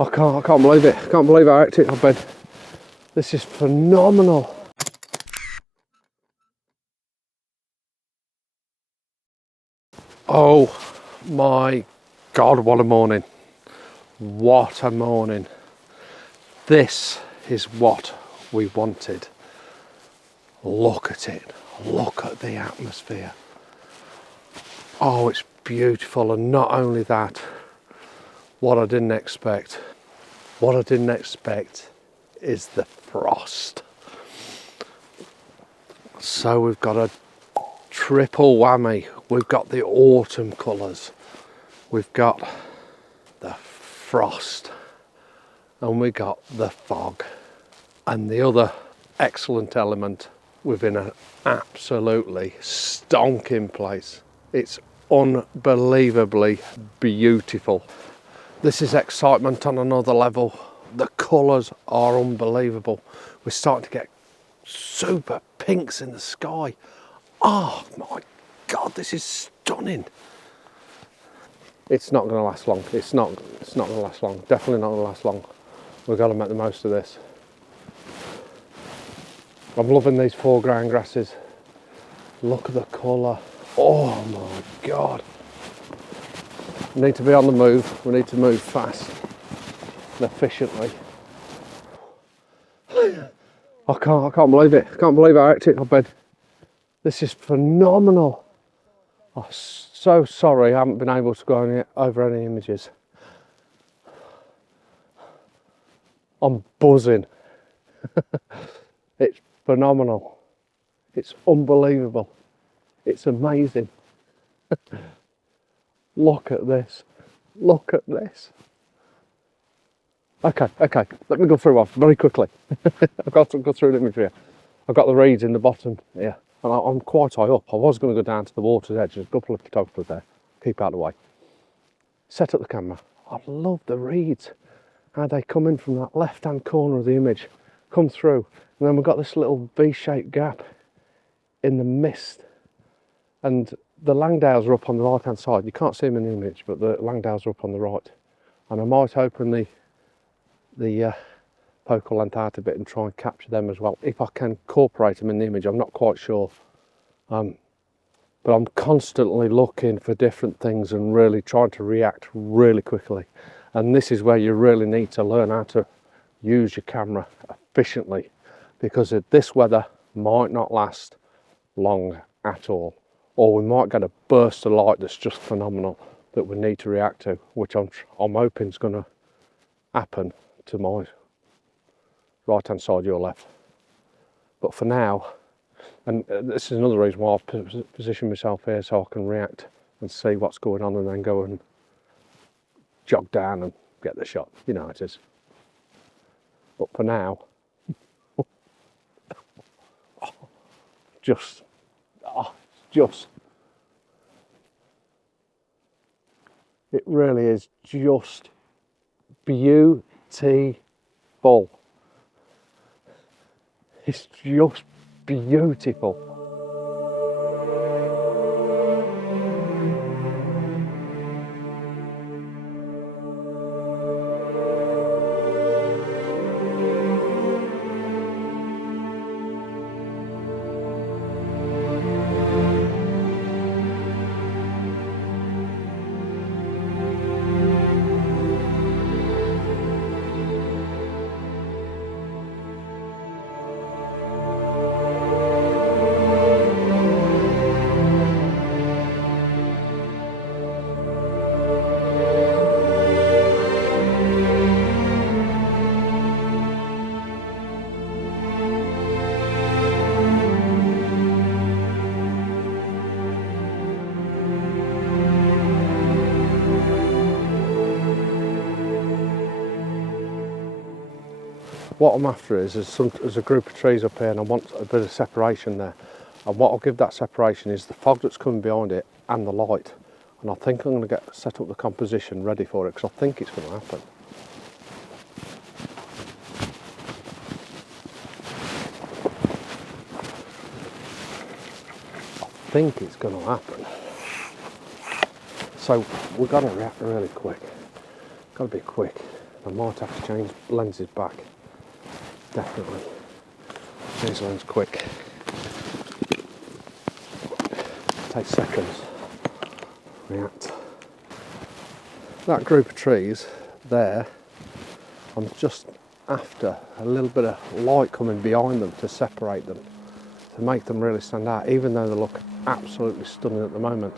I can't believe it. I can't believe how hectic I've been. This is phenomenal. Oh my God, what a morning. What a morning. This is what we wanted. Look at it. Look at the atmosphere. Oh, it's beautiful. And not only that, what I didn't expect is the frost. So we've got a triple whammy. We've got the autumn colours, we've got the frost, and we got the fog. And the other excellent element, we've been an absolutely stonking place. It's unbelievably beautiful. This is excitement on another level. The colours are unbelievable. We're starting to get super pinks in the sky. Oh my God, this is stunning. It's not going to last long. It's not going to last long. Definitely not going to last long. We've got to make the most of this. I'm loving these foreground grasses. Look at the colour. Oh my God. We need to be on the move. We need to move fast and efficiently. I can't believe it. I can't believe how hectic I've been. This is phenomenal. I'm so sorry I haven't been able to go over any images. I'm buzzing. It's phenomenal. It's unbelievable. It's amazing. Look at this. Look at this. Okay, let me go through one very quickly. I've got to go through an image here. I've got the reeds in the bottom here, and I'm quite high up. I was going to go down to the water's edge. There's a couple of photographers there. Keep out of the way. Set up the camera. I love the reeds. How they come in from that left-hand corner of the image, come through, and then we've got this little V-shaped gap in the mist. And the Langdales are up on the right-hand side. You can't see them in the image, but the Langdales are up on the right. And I might open the focal length out a bit and try and capture them as well, if I can incorporate them in the image. I'm not quite sure, but I'm constantly looking for different things and really trying to react really quickly. And this is where you really need to learn how to use your camera efficiently, because this weather might not last long at all, or we might get a burst of light that's just phenomenal that we need to react to, which I'm hoping is going to happen to my right hand side, your left. But for now, and this is another reason why I've positioned myself here, so I can react and see what's going on and then go and jog down and get the shot. You know how it is. But for now, just it really is just beautiful. It's just beautiful. What I'm after is there's a group of trees up here and I want a bit of separation there. And what I'll give that separation is the fog that's coming behind it and the light. And I think I'm going to set up the composition ready for it, because I think it's going to happen. I think it's going to happen. So we've got to react really quick. Got to be quick. I might have to change lenses back. Definitely. Change the lens quick. Takes seconds. React. That group of trees there, I'm just after a little bit of light coming behind them to separate them, to make them really stand out, even though they look absolutely stunning at the moment.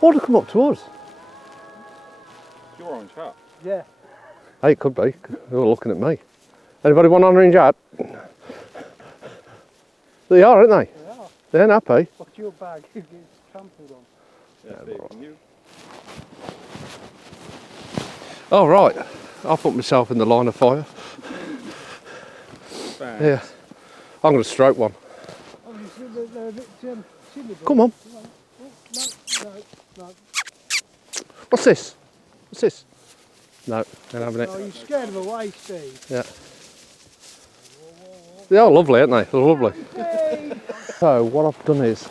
Why would it come up to us? Your orange hat. Yeah. Hey, it could be. They're all looking at me. Anybody want an orange hat? They are, aren't they? They are. They're happy. What's your bag? It's trampled on. Yeah, Steve, can you? Oh, right. I'll put myself in the line of fire. Thanks. Yeah. I'm going to stroke one. Oh, you see they're a bit chilly. Come on. No. What's this? What's this? No, ain't having it. Oh, you're scared of away, Steve. Yeah. They are lovely, aren't they? They're lovely. So what I've done is,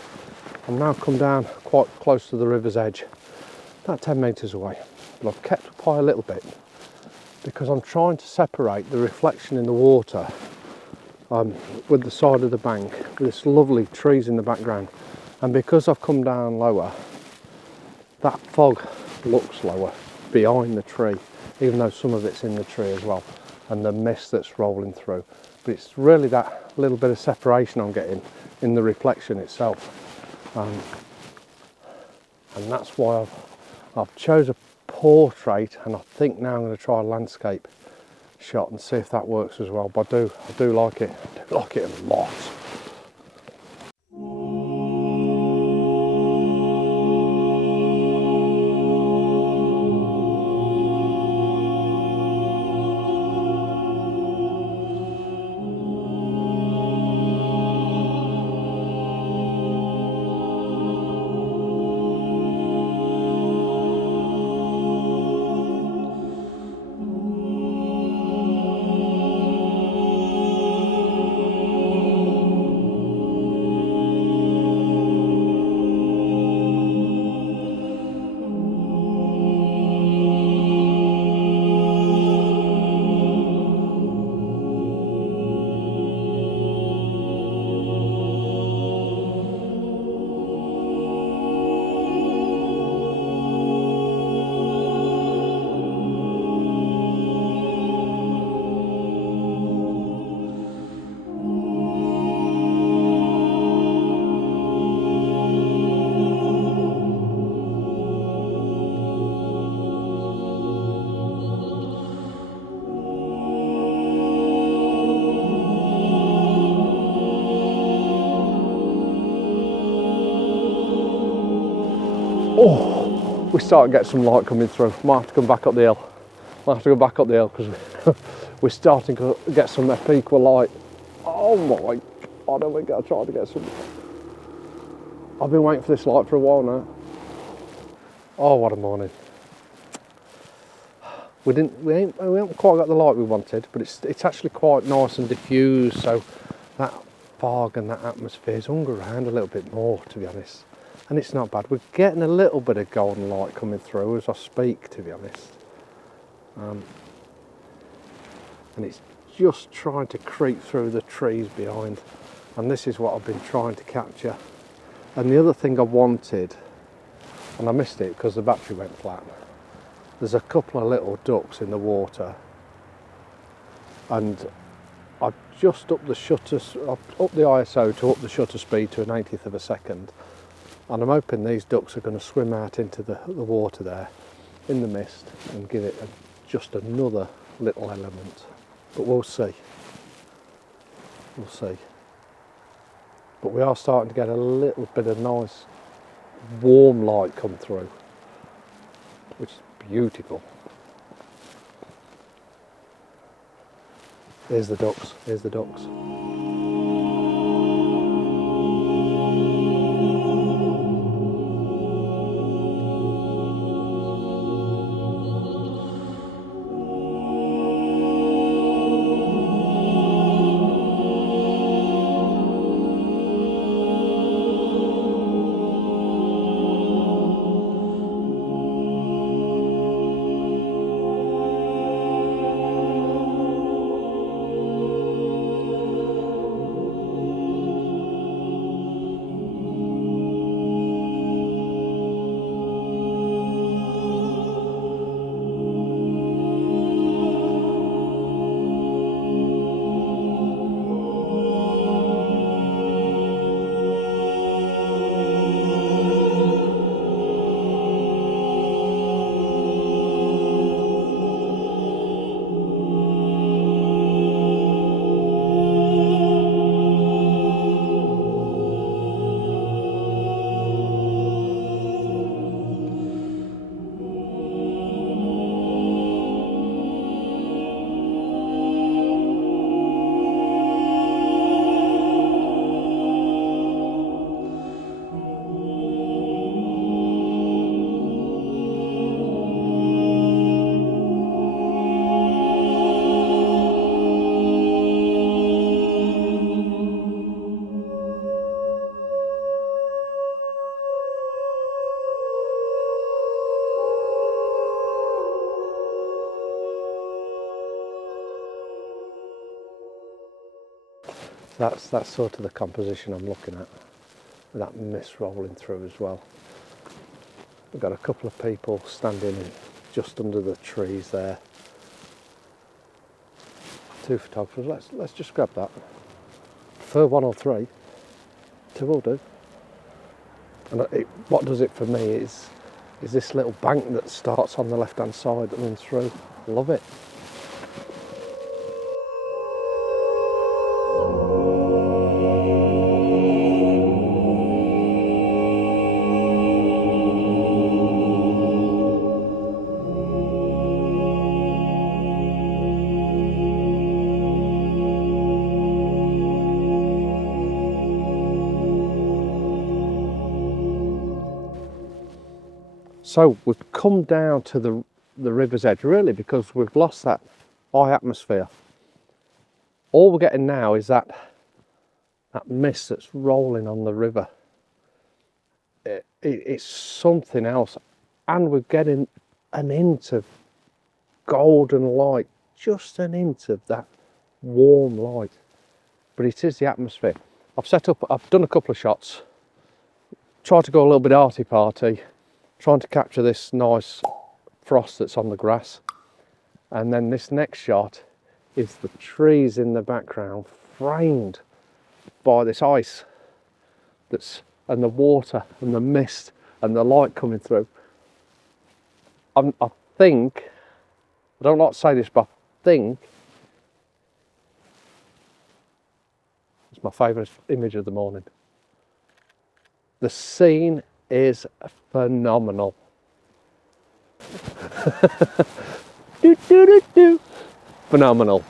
I've now come down quite close to the river's edge, about 10 metres away, but I've kept up high a little bit because I'm trying to separate the reflection in the water with the side of the bank, with this lovely trees in the background, and because I've come down lower, that fog looks lower behind the tree, even though some of it's in the tree as well, and the mist that's rolling through. But it's really that little bit of separation I'm getting in the reflection itself, and that's why I've chose a portrait, and I think now I'm going to try a landscape shot and see if that works as well. But I do like it. I do like it a lot. Oh, we start to get some light coming through. Might have to come back up the hill. Might have to go back up the hill because we're starting to get some equal light. Oh my God, we're going to try to get some. I've been waiting for this light for a while now. Oh, what a morning. We haven't quite got the light we wanted, but it's actually quite nice and diffused, so that fog and that atmosphere's hung around a little bit more, to be honest. And it's not bad. We're getting a little bit of golden light coming through as I speak, to be honest. And it's just trying to creep through the trees behind. And this is what I've been trying to capture. And the other thing I wanted, and I missed it because the battery went flat, there's a couple of little ducks in the water, and I've just upped the shutters, I've upped the ISO to up the shutter speed to an 80th of a second, and I'm hoping these ducks are going to swim out into the water there in the mist and give it just another little element. But we'll see. We'll see. But we are starting to get a little bit of nice warm light come through, which is beautiful. There's the ducks, there's the ducks. That's sort of the composition I'm looking at, with that mist rolling through as well. We've got a couple of people standing just under the trees there. 2 photographers. Let's just grab that. Prefer 1 or 3. 2 will do. And what does it for me is this little bank that starts on the left hand side that runs through. Love it. So we've come down to the river's edge, really, because we've lost that high atmosphere. All we're getting now is that mist that's rolling on the river. It's something else, and we're getting an hint of golden light, just an hint of that warm light. But it is the atmosphere. I've done a couple of shots, tried to go a little bit arty-party, trying to capture this nice frost that's on the grass, and then this next shot is the trees in the background framed by this ice and the water and the mist and the light coming through. I think, I don't like to say this, but I think it's my favourite image of the morning. The scene is phenomenal. Do, do, do, do. Phenomenal.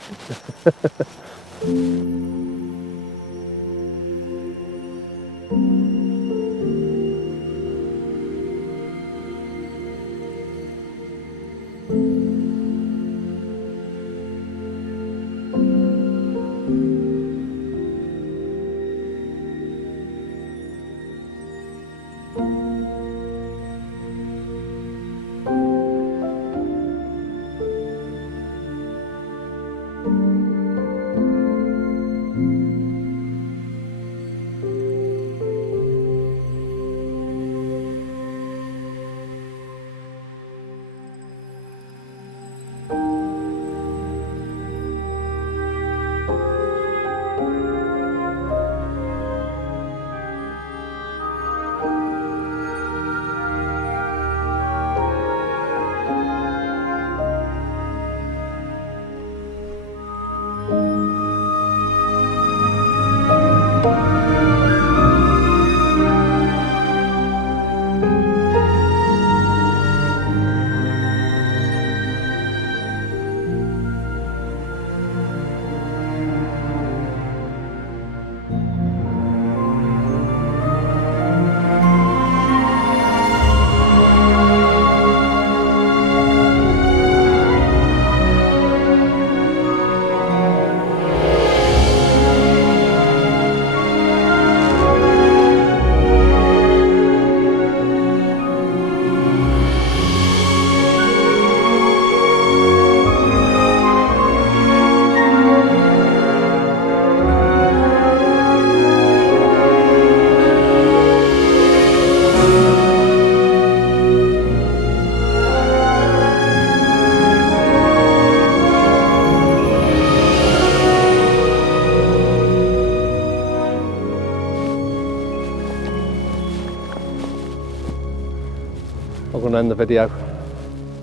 I'm going to end the video.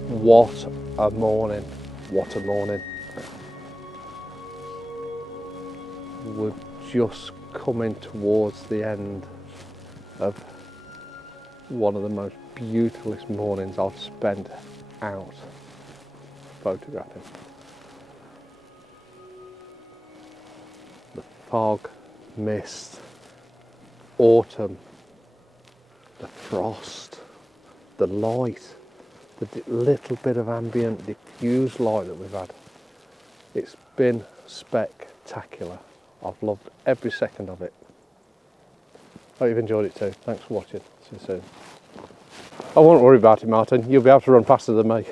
What a morning. What a morning. We're just coming towards the end of one of the most beautifulest mornings I've spent out photographing. The fog, mist, autumn, the frost, the light, the little bit of ambient diffused light that we've had. It's been spectacular. I've loved every second of it. Hope you've enjoyed it too. Thanks for watching. See you soon. I won't worry about it, Martin. You'll be able to run faster than me.